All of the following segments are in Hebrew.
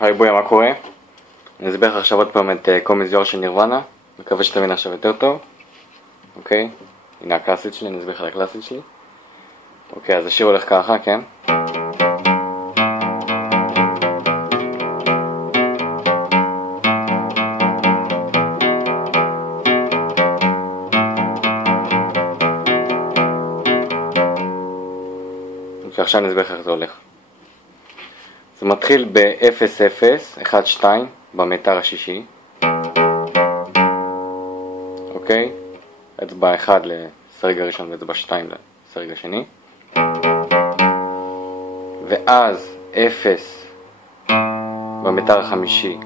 היי בויה, מה קורה? אני אסביר לך עכשיו עוד פעם את קומי זוהר של נירוונה. מקווה שתבין עכשיו יותר טוב. אוקיי? הנה הקלאסית שלי, אני אסביר לך את הקלאסית שלי. אוקיי, אז השיר הולך ככה, כן? אוקיי, עכשיו אני אסביר לך איך זה הולך. זה מתחיל ב-0-0, 1-2 במיתר השישי. אוקיי? אצבע 1 לסרג הראשון ואצבע 2 לסרג השני. ואז 0 במיתר החמישי,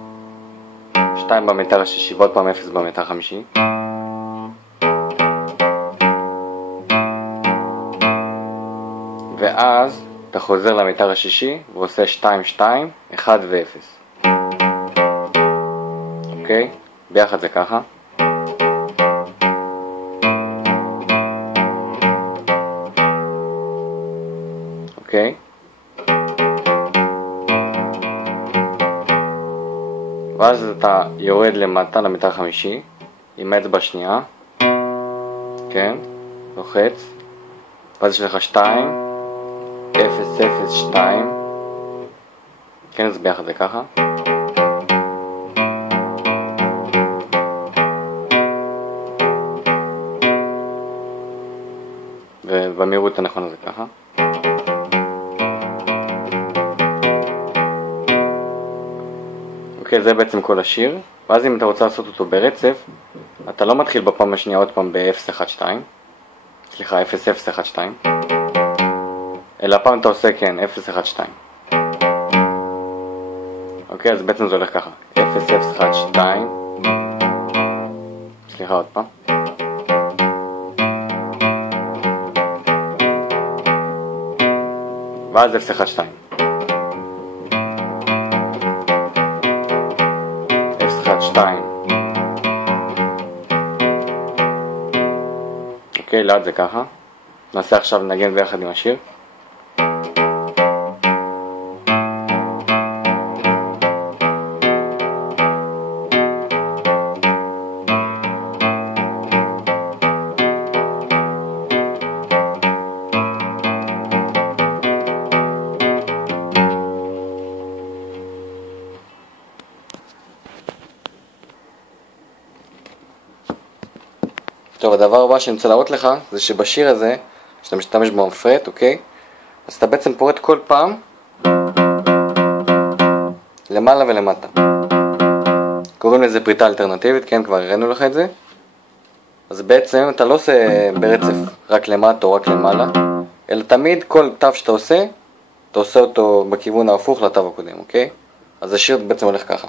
2 במיתר השישי ועוד פעם 0 במיתר החמישי. ואז אתה חוזר למיתר השישי ועושה 2-2, 1 ו-0. אוקיי? ביחד זה ככה. אוקיי? ואז אתה יורד למטה למיתר החמישי עם האצבע השנייה. כן? לוחץ. ואז יש לך 2 0-0-2. כן, אז ביחד זה ככה. ובמהירות הנכונה זה ככה. אוקיי, זה בעצם כל השיר. ואז אם אתה רוצה לעשות אותו ברצף, אתה לא מתחיל בפעם השנייה עוד פעם ב-0-1-2. סליחה, 0-0-1-2. אלא הפעם אתה עושה, כן, 0-1-2. אוקיי, אז בעצם זה הולך ככה. 0-0-1-2. סליחה, עוד פעם. ואז 0-1-2. 0-1-2. אוקיי, לאט זה ככה. נעשה עכשיו נגן ביחד עם השיר. טוב, הדבר הבא שאני רוצה להראות לך זה שבשיר הזה, שאתה משתמש במפרט, אוקיי? אז אתה בעצם פורט כל פעם למעלה ולמטה. קוראים לזה פריטה אלטרנטיבית, כן? כבר הראינו לך את זה. אז בעצם אתה לא עושה ברצף רק למטה או רק למעלה, אלא תמיד כל תו שאתה עושה, אתה עושה אותו בכיוון ההפוך לתו הקודם, אוקיי? אז השיר בעצם הולך ככה.